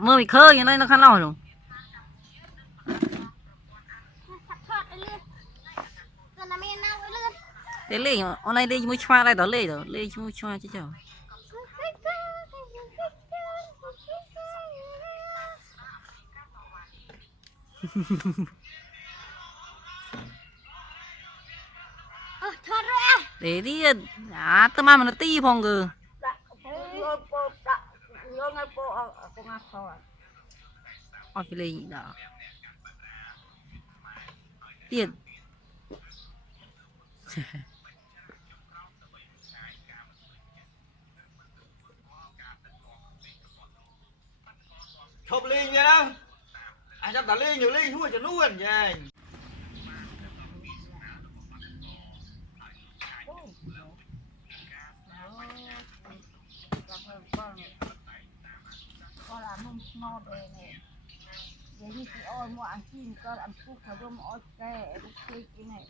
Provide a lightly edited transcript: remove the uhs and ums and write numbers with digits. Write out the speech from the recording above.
mơ bị khơi như này nó khăn nào rồi để lấy hôm nay đi mua choa đây đó lấy mua choa chứ chào để đi tao mà nó ti phong cơ ở phía đây đó tiền Không linh nha đâu anh chắc đã linh nhiều linh thua cho luôn nha con là mông mò đề này để đi cái oi mua ăn chim cơ ăn phúc phải mua oi kè cái này